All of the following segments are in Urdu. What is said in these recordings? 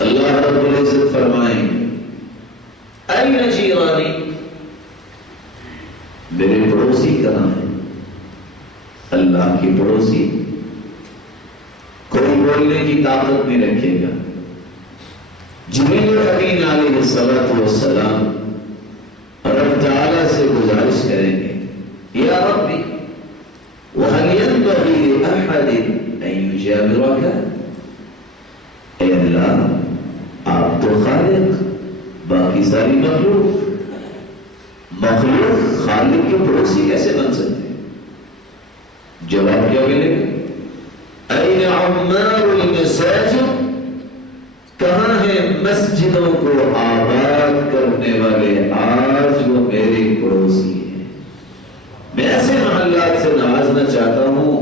اللہ رب العزت فرمائیں این جیرانی، میرے پڑوسی کہاں ہے؟ اللہ کی پڑوسی کوئی بولنے کی طاقت نہیں رکھے گا۔ جبریل امین علیہ السلام رب تعالی سے گزارش کریں گے یا ربی وَهَلْ يَنْبَغِي لِأَحَدٍ أَن يُجَاوِرَكَ، اے اللہ آپ تو خالق، باقی ساری مخلوق خالق کے پڑوسی کیسے بن سکتے ہیں؟ جواب کیا ملے گا؟ اَيْنَ عَمَّارُ الْمَسَاجِدِ، کہاں ہیں مسجدوں کو آباد کرنے والے؟ آج وہ میرے پڑوسی ہیں۔ میں ایسے محلات سے نوازنا چاہتا ہوں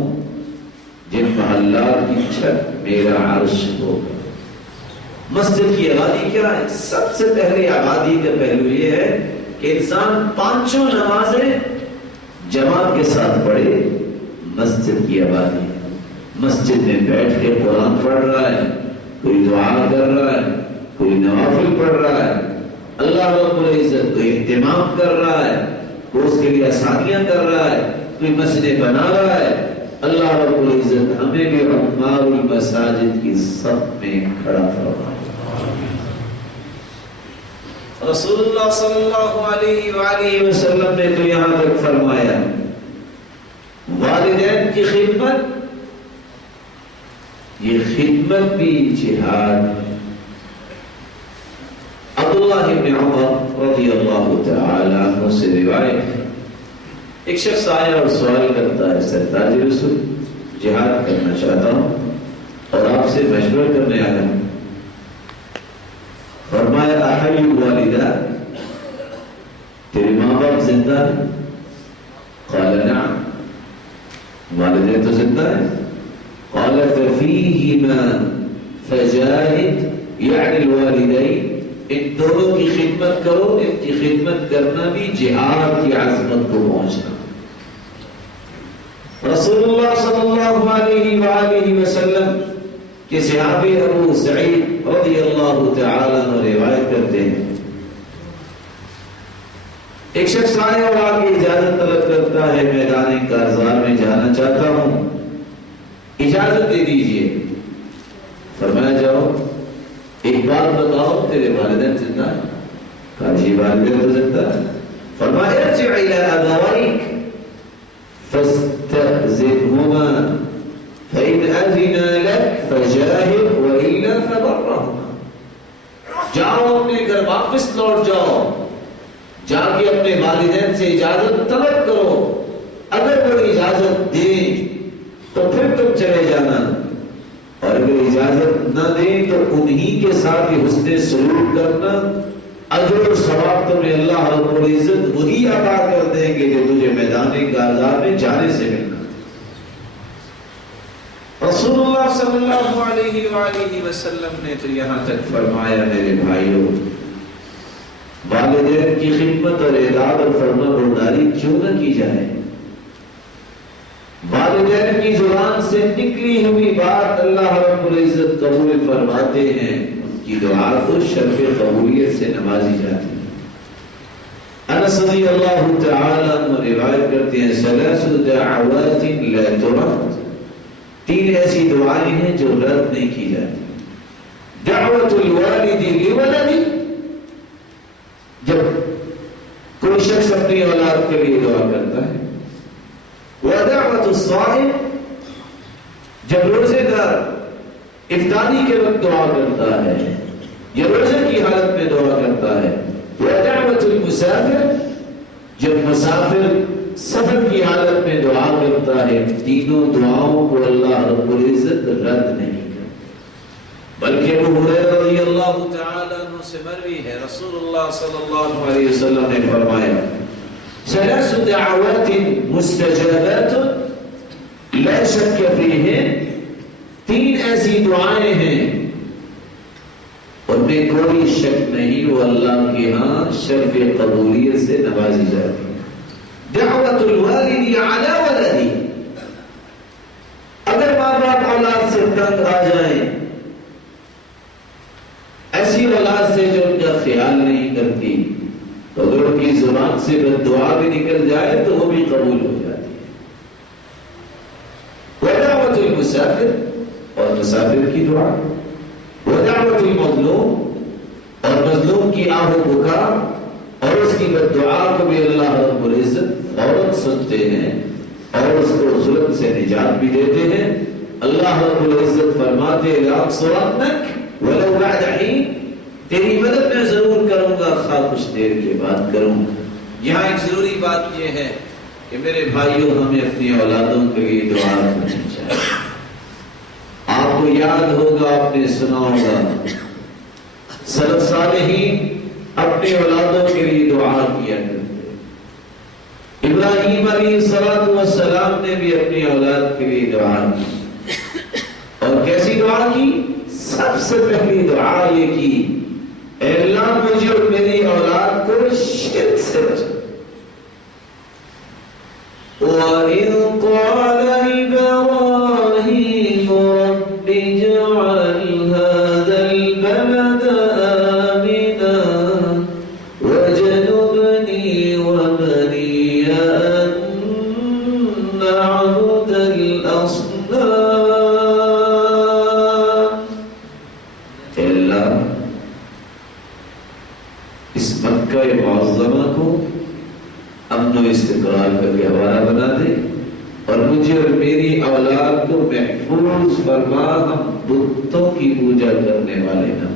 جن محلات کی چھت میرا عرش ہوگا۔ مسجد کی آبادی کیا ہے؟ سب سے پہلے آبادی کا پہلو یہ ہے کہ انسان پانچوں نمازیں جماعت کے ساتھ پڑھے، مسجد کی آبادی۔ مسجد میں بیٹھ کے قرآن پڑھ رہا ہے، کوئی دعا کر رہا ہے، کوئی نوافل پڑھ رہا ہے، اللہ رب العزت کوئی اہتمام کر رہا ہے، کوئی اس کے لیے آسانیاں کر رہا ہے، کوئی مسجد بنا رہا ہے۔ اللہ رب العزت ہمیں بھی عمار المساجد کی صف میں کھڑا فرمائے۔ رسول اللہ صلی اللہ علیہ وآلہ وسلم نے تو یہاں تک فرمایا والدین کی خدمت، یہ خدمت بھی جہاد ہے۔ عبداللہ بن عمر رضی اللہ تعالی عنہ سے روایت ہے، ایک شخص آیا اور سوال کرتا ہے سرتاج رسول جہاد کرنا چاہتا ہوں اور آپ سے مشورہ کرنے آیا ہوں۔ فرمایا احی الوالدہ، تیرے ماں باپ زندہ ہیں؟ قال نعم، والدین تو زندہ ہیں۔ قال ففیہما فجاہد، یعنی الوالدین، ان دونوں کی خدمت کرو، ان کی خدمت کرنا بھی جہاد کی عظمت کو پہنچنا۔ رسول اللہ صلی اللہ علیہ وآلہ وسلم کے صحابی ابو سعید رضی اللہ تعالی عنہ روایت کرتے ہیں، ایک شخص آئے اور آپ کی اجازت طلب کرتا ہے میدان کارزار میں جانا چاہتا ہوں، اجازت دے دیجئے۔ فرمایا جاؤ، ایک بات بتاؤ تیرے والدین زندہ ہیں؟ کہا جی والدین تو زندہ ہیں۔ فرمایا ارجع الى ابويك فاستأذنهما فإن أذنا لك فجاهد وإلا فبرهما، جاؤ اپنے گھر واپس لوٹ جاؤ، جا کے اپنے والدین سے اجازت طلب کرو، اگر وہ اجازت دیں تو پھر تم چلے جانا، اور اگر اجازت نہ دیں تو انہی کے ساتھ ہی حسن سلوک کرنا، اجر و ثواب تمہیں اللہ رب العزت وہی عطا کر دیں گے جو تجھے میدان کارزار میں جانے سے ملنا۔ رسول اللہ صلی اللہ علیہ وآلہ وسلم نے تو یہاں تک فرمایا میرے بھائیوں، والدین کی خدمت اور اطاعت اور فرما برداری کیوں نہ کی جائے؟ والدین کی زبان سے نکلی ہوئی بات اللہ رب العزت قبول فرماتے ہیں، ان کی دعا کو شرف قبولیت سے نوازی جاتی ہے۔ انس رضی اللہ تعالی عنہ روایت کرتے ہیں ثلاث دعوات لا ترد، تین ایسی دعائیں ہیں جو رد نہیں کی جاتی۔ دعوت الوالد لولدی، جب کوئی شخص اپنی اولاد کے لیے دعا کرتا ہے، ودعوت الصائم، جب روزے دار افطاری کے وقت دعا کرتا ہے یا روزے کی حالت میں دعا کرتا ہے، ودعوت المسافر، جب مسافر سفر کی حالت میں دعا کرتا ہے، تینوں دعاؤں کو اللہ رب العزت رد نہیں کرتا۔ بلکہ ابو ہریرہ رضی اللہ تعالی عنہ سے مروی ہے، رسول اللہ صلی اللہ علیہ وسلم نے فرمایا ثلاث دعوات مستجابات لا شک فیہن، تین ایسی دعائیں ہیں ان میں کوئی شک نہیں، وہ اللہ کے ہاں شرف قبولیت سے نوازی جاتی ہے۔ دعوت الوالد علی ولدی، اگر ماں باپ اولاد سے تنگ آ جائیں ایسی اولاد سے جو ان کا خیال نہیں کرتی، تو اگر ان کی زبان سے بد دعا بھی نکل جائے تو وہ بھی قبول ہو جاتی ہے۔ ودعوت المسافر، اور مسافر کی دعا، ودعوت المظلوم، اور مظلوم کی آہ و پکار اور اس کی بد دعا کو بھی اللہ رب العزت فوراً سنتے ہیں اور اس کو ظلم سے نجات بھی دیتے ہیں۔ اللہ رب العزت فرماتے لَأَنصُرَنَّكَ وَلَوْ بَعْدَ حِينٍ، تیری مدد میں ضرور کروں گا خواہ کچھ دیر کے بعد کروں۔ یہاں ایک ضروری بات یہ ہے کہ میرے بھائیوں، ہمیں اپنی اولادوں کے لیے دعا کرنی چاہیے۔ آپ کو یاد ہوگا، آپ نے سنا ہوگا، سلف صالحین اپنی اولادوں کے لیے دعا کیا کرتے۔ ابراہیم علیہ السلام نے بھی اپنی اولاد کے لیے دعا کی، اور کیسی دعا کی؟ سب سے پہلی دعا یہ کی، اے اللہ مجھے اور میری اولاد کو شرک سے بچا۔ وَإِذْ قَالَ إِبْرَاهِيمُ رَبِّ اجْعَلْ هَذَا الْبَلَدَ آمِنًا وَاجْنُبْنِي وَبَنِيَّ أَن نَّعْبُدَ الْأَصْنَامَ۔ اے اللہ، اس مکہ معظمہ کو امن و استقرار کا گہوارہ بنا دے، اور مجھے اور میری اولاد کو محفوظ فرما، ہم بتوں کی پوجا کرنے والے نہ۔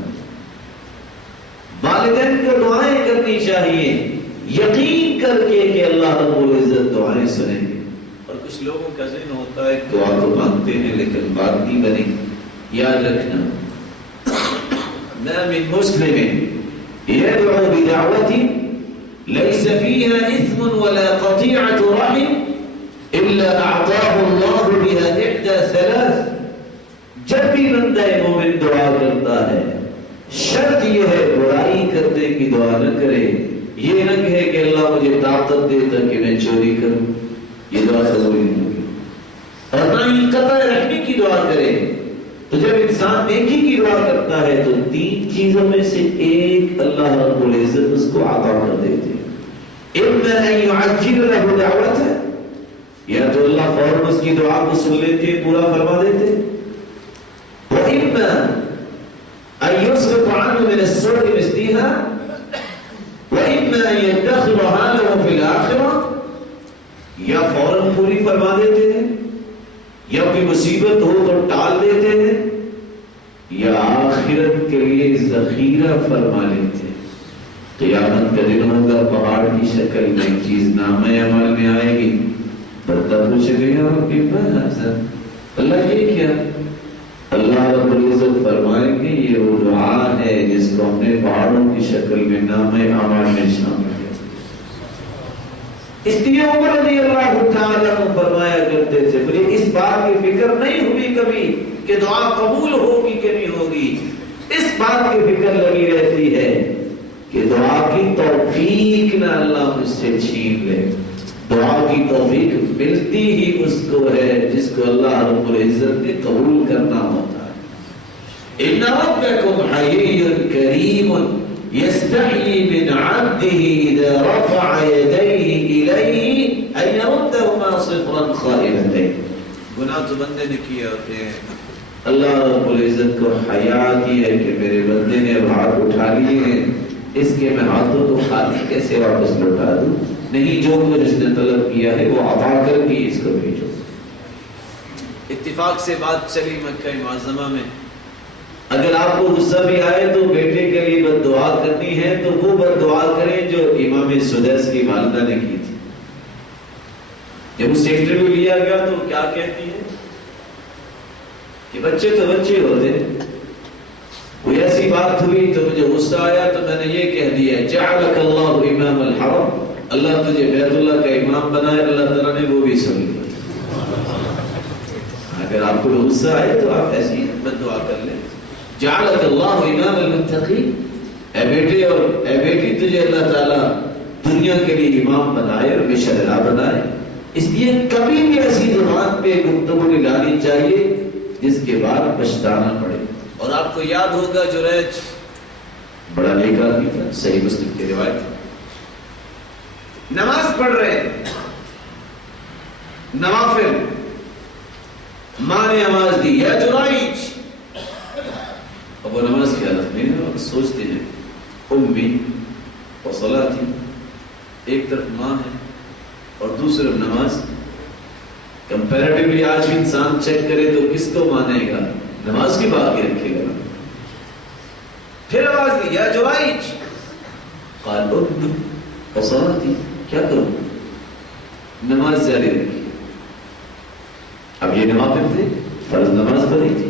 والدین کو دعائیں کرنی چاہیے، یقین کر کے کہ اللہ رب العزت دعائیں سنیں گے۔ اور کچھ لوگوں کا ذہن ہوتا ہے دعا تو مانگتے ہیں لیکن بات نہیں بنے گی۔ یاد رکھنا، ما من مسلم يدعو بدعوة ليس فيها إثم ولا قطيعة رحم إلا أعطاه الله بها إحدى ثلاث۔ جب بھی بندہ مومن دعا کرتا ہے، شرط یہ ہے برائی کرنے کی دعا نہ کرے، یہ نہ کہے کہ اللہ مجھے طاقت دے تاکہ میں چوری کروں، یہ دعا قبول نہیں ہوگی۔ اور نہ ہی قطع رحمی کی دعا کرے۔ تو جب انسان نیکی کی دعا کرتا ہے تو تین چیزوں میں سے ایک اللہ رب العزت اس کو عطا کر دیتے ہیں۔ اِمَّا أَن يُعَجِّلَ لَهُ دَعْوَتَهُ، یا تو اللہ فوراً اس کی دعا کو سن لیتے، پورا فرما دیتے۔ وَإِمَّا أَن يُصْرِفَ عَنْهُ مِنَ السُّوءِ مِثْلِهَا وَإِمَّا أَن يَدَّخِرَهَا لَهُ فِي الْآخِرَةِ، یا فوراً پوری فرما دیتے ہیں، یا کوئی مصیبت ہو تو ٹال دیتے ہیں، یا آخرت کے لیے ذخیرہ فرما لیتے ہیں۔ قیامت کا دن ہوگا، پہاڑ کی شکل میں ایک چیز نامہ عمل میں آئے گی، بندہ پوچھے گا یا رب حضرت اللہ یہ کیا؟ اللہ رب العزت فرمائیں گے یہ وہ دعا ہے جس کو ہم نے پہاڑوں کی شکل میں نامہ عمل میں شامل کیا۔ اس لیے عمر رضی اللہ تعالیٰ عنہ فرمایا کرتے تھے، مجھے اس بات کی فکر نہیں ہوئی کبھی کہ دعا قبول ہوگی کہ نہیں ہوگی، اس بات کی فکر لگی رہتی ہے کہ دعا کی توفیق نہ اللہ مجھ سے چھین لے۔ دعا کی توفیق ملتی ہی اس کو ہے جس کو اللہ رب العزت نے قبول کرنا ہوتا ہے۔ ان ربکم حیی کریم یستحیی من عبده اذا رفع یدیہ الیہ ان یردہما صفرا خائبتین۔ گناہ تو بندے نے کیے ہوتے ہیں، اللہ رب العزت کو حیا کی ہے کہ میرے بندے نے اب ہاتھ اٹھا لیے ہیں، اس کے میں ہاتھوں کو خالی کیسے واپس لوٹا دوں؟ نہیں، جو کچھ اس نے طلب کیا ہے وہ عطا کر کے اس کو بھیجو۔ اتفاق سے بات چلی مکہ معظمہ میں، اگر آپ کو غصہ بھی آئے تو بیٹے کے لیے بد دعا کرنی ہے تو وہ بد دعا کریں جو امام سدیس کی والدہ نے کی تھی۔ جب اس سے انٹرویو لیا گیا تو کیا کہتی ہے کہ بچے تو بچے ہوتے، کوئی ایسی بات ہوئی تو مجھے غصہ آیا تو میں نے یہ کہہ دیا جعلک اللہ امام الحرم، اللہ تجھے بیت اللہ کا امام بنائے۔ اللہ تعالیٰ نے وہ بھی سن لیا۔ اگر آپ کو غصہ آئے تو آپ ایسی بد دعا کر لیں، جعلک اللہ امام المتقین، اے بیٹے اور اے بیٹی تجھے اللہ تعالیٰ دنیا کے لیے امام بنائے اور بشرا بنائے۔ اس لیے کبھی بھی ایسی زبان پہ گفتگو نہیں لانی چاہیے جس کے بعد پچھتانا پڑے۔ اور آپ کو یاد ہوگا جریج بڑا نیک آدمی تھا، صحیح مسلم کی روایت، نماز پڑھ رہے ہیں نوافل، ماں نے آواز دی یا جرائج، اب وہ نماز کی حالت میں اور سوچتے ہیں امی و صلاتی، ایک طرف ماں ہے اور دوسری طرف نماز. کمپیریٹیولی آج بھی انسان چیک کرے تو کس کو مانے گا؟ نماز کی بات ہی رکھے گا. پھر آواز دی یا جرائج، قال امی و صلاتی، کیا کروں؟ نماز جاری رکھی. اب یہ نوافل تھے، فرض نماز پڑھی تھی.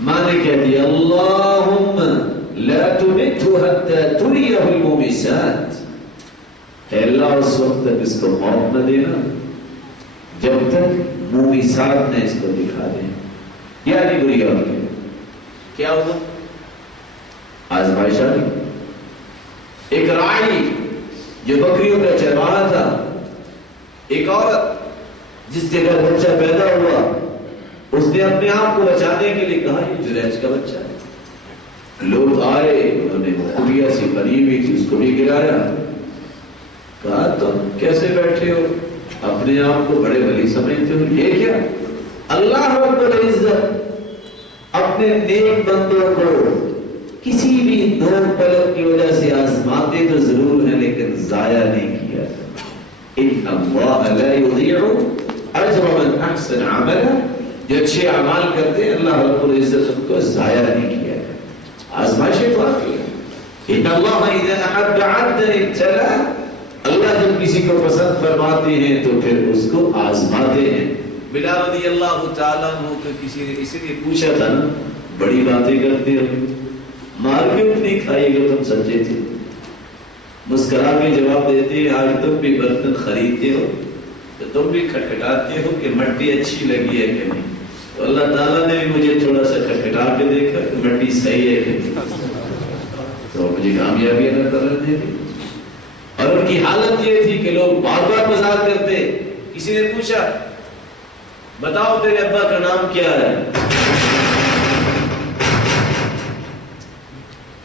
ماں نے کہہ دیا اللہم لا تمتہ حتی تریہ المومسات، اے اللہ اس وقت تک اس کو موت نہ دینا جب تک مومسات نے اس کو دکھا دیں، یعنی بری عورتیں. کیا ہوا؟ آزمائش آ گئی. ایک راعی جو بکریوں کا چرواہا تھا، ایک عورت جس کے گھر بچہ پیدا ہوا، اس نے اپنے آپ کو بچانے کے لیے کہا یہ جریج کا بچہ ہے. لوگ آئے، انہوں نے خوبیاں سی بنی ہوئی تھی اس کو بھی گرایا. کہا تم کیسے بیٹھے ہو، اپنے آپ کو بڑے ولی سمجھتے ہو؟ یہ کیا؟ اللہ رب العزت اپنے نیک بندوں کو کسی بھی نوک پلک کی وجہ سے آزماتے تو ضرور ہیں لیکن ضائع نہیں کیا. ان اللہ لا یضیع اجر من احسن عملا، جو اچھے اعمال کرتے ہیں اللہ رب العزت ان کو ضائع نہیں کیا. آزمائشیں تو آتی ہیں. ان اللہ اذا احب عبدا ابتلا، اللہ جب کسی کو پسند فرماتے ہیں تو پھر اس کو آزماتے ہیں. بلال رضی اللہ تعالیٰ عنہ کو کسی نے اسی لیے پوچھا تھا نا، بڑی باتیں کرتے ہو، مار کیوں نہیں کھائیے گا؟ تم سچے تھے. مسکرا کے جواب دیتے ہیں آج تم بھی برتن خریدتے ہو تو تم بھی کھٹکھٹاتے ہو کہ مٹی اچھی لگی ہے کہ نہیں. تو اللہ تعالیٰ نے بھی مجھے تھوڑا سا کھٹکھٹا کے دیکھا کہ مٹی صحیح ہے کہ نہیں، تو مجھے کامیابی عطا کر رہے تھے. اور ان کی حالت یہ تھی کہ لوگ بار بار مذاق کرتے. کسی نے پوچھا بتاؤ تیرے ابا کا نام کیا ہے؟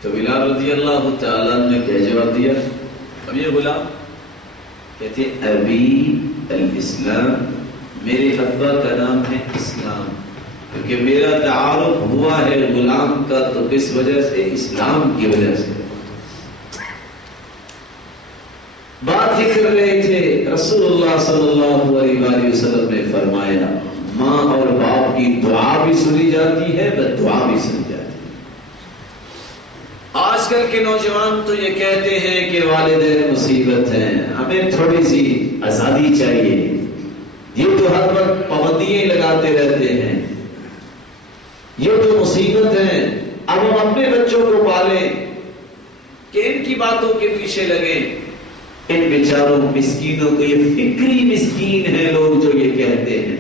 تو بلال رضی اللہ تعالیٰ نے کیا جواب دیا؟ اب یہ غلام کہتے ابی الاسلام، میرے ابا کا نام ہے اسلام، کیونکہ میرا تعارف ہوا ہے غلام کا تو کس وجہ سے؟ اسلام کی وجہ سے. بات ہی کر رہے تھے، رسول اللہ صلی اللہ علیہ وآلہ وسلم نے فرمایا ماں اور باپ کی دعا بھی سنی جاتی ہے، بد دعا بھی سنی جاتی ہے. آج کل کے نوجوان تو یہ کہتے ہیں کہ والدین مصیبت ہیں، ہمیں تھوڑی سی آزادی چاہیے، یہ تو ہر وقت پابندیاں لگاتے رہتے ہیں، یہ تو مصیبت ہے، اب ہم اپنے بچوں کو پالیں کہ ان کی باتوں کے پیچھے لگیں. ان بیچاروں مسکینوں کو، یہ فکری مسکین ہیں لوگ جو یہ کہتے ہیں،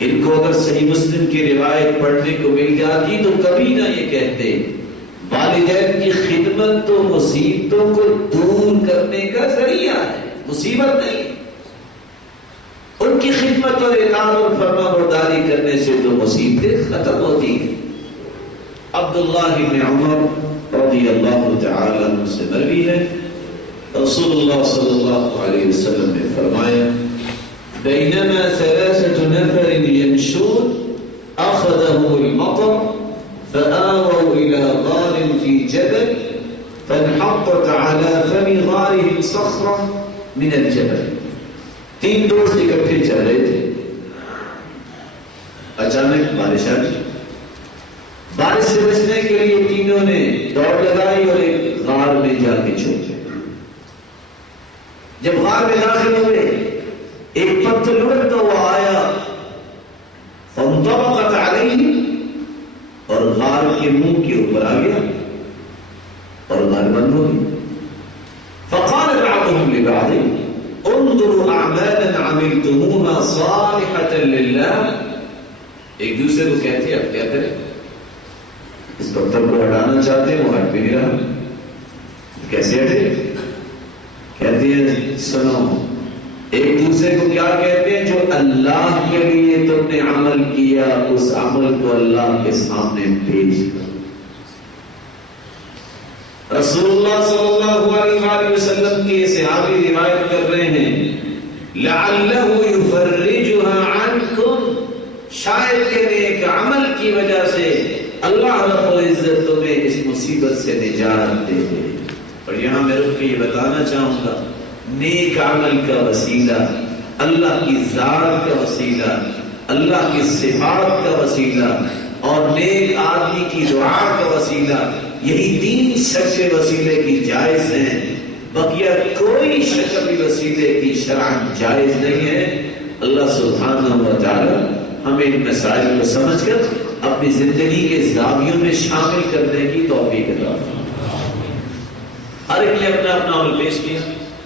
ان کو اگر صحیح مسلم کی روایت پڑھنے کو مل جاتی تو کبھی نہ یہ کہتے. والدین کی خدمت تو مصیبتوں کو دور کرنے کا ذریعہ ہے، مصیبت نہیں. ان کی خدمت اور اطاعت اور فرما برداری کرنے سے تو مصیبتیں ختم ہوتی ہیں. عبداللہ بن عمر رضی اللہ تعالی عنہ سے مروی ہے، رسول اللہ صلی اللہ علیہ وسلم نے فرمایا بینما ثلاثة نفر يمشون أخذهم المطر فآووا إلى غار في جبل فانحطت على فم غارهم صخرة من الجبل. 3 دوست اکٹھے چل رہے تھے، اچانک بارش آ گئی. بارش سے بچنے کے لیے تینوں نے دوڑ لگائی اور ایک غار میں جا کے چھپ گئے. جب غار میں داخل ہوئے ایک پتھر لڑکتا ہوا آیا فانطبقت علیہ، اور غار کے منہ کے اوپر آ گیا اور غار بند ہو گئی. فقال بعضهم لبعض انظروا اعمالا عملتموها صالحة لله. ایک دوسرے کو کہتے ہیں اب کیا کریں، اس پتھر کو ہٹانا چاہتے ہیں، وہ ہٹ بھی نہیں رہا، کیسے ہٹے؟ کہتے ہیں سنو، ایک دوسرے کو کیا کہتے ہیں؟ جو اللہ کے لیے تم نے عمل کیا اس عمل کو اللہ کے سامنے پیش کرو. رسول اللہ صلی اللہ علیہ وآلہ وسلم کے صحابی روایت کر رہے ہیں لعلہ یفرجها عنکم، شاید کہ ایک عمل کی وجہ سے اللہ رب العزت تمہیں اس مصیبت سے نجات دے دے۔ اور یہاں میں رک کے یہ بتانا چاہوں گا، نیک عمل کا وسیلہ، اللہ کی ذات کا وسیلہ، اللہ کی صفات کا وسیلہ اور نیک آدمی کی دعا کا وسیلہ، یہی تین شکل وسیلے کی جائز ہیں، بقیہ کوئی شکل بھی وسیلے کی شرعاً جائز نہیں ہے۔ اللہ سبحانہ و تعالی ہمیں ان مسائل کو سمجھ کر اپنی زندگی کے زاویوں میں شامل کرنے کی توفیق عطا فرمائے۔ ہر ایک نے اپنا اپنا عمل پیش کیا،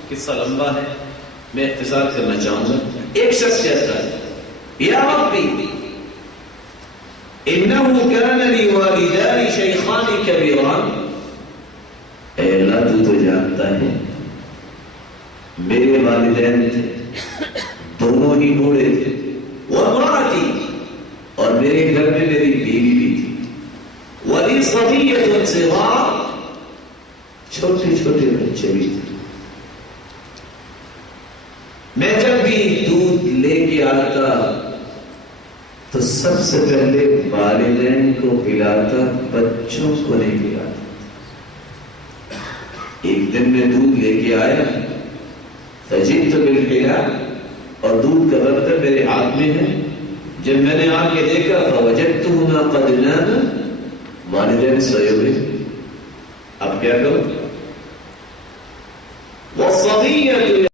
قصہ لمبا ہے، میں اختصار کرنا چاہوں گا۔ ایک شخص کہتا ہے یا ربی انہو کان لی والدان شیخان کبیران، اے اللہ تو جانتا ہے میرے والدین تھے، دونوں ہی بوڑھے تھے، وامرأتی، اور میرے گھر میں میری بیوی بھی تھی، ولی صبیۃ صغار، چھوٹے چھوٹے بچے بھی تھے، میں جب بھی دودھ لے کے آتا تو سب سے پہلے والدین کو پلاتا، بچوں کو نہیں پلاتا۔ ایک دن میں دودھ لے کے آیا، فجئت بالحلا، اور دودھ کا برتن میرے ہاتھ میں ہے، جب میں نے آ کے دیکھا فوجدتہما قد ناما، والدین سوئے ہوئے، اب کیا کروں؟ والصبیۃ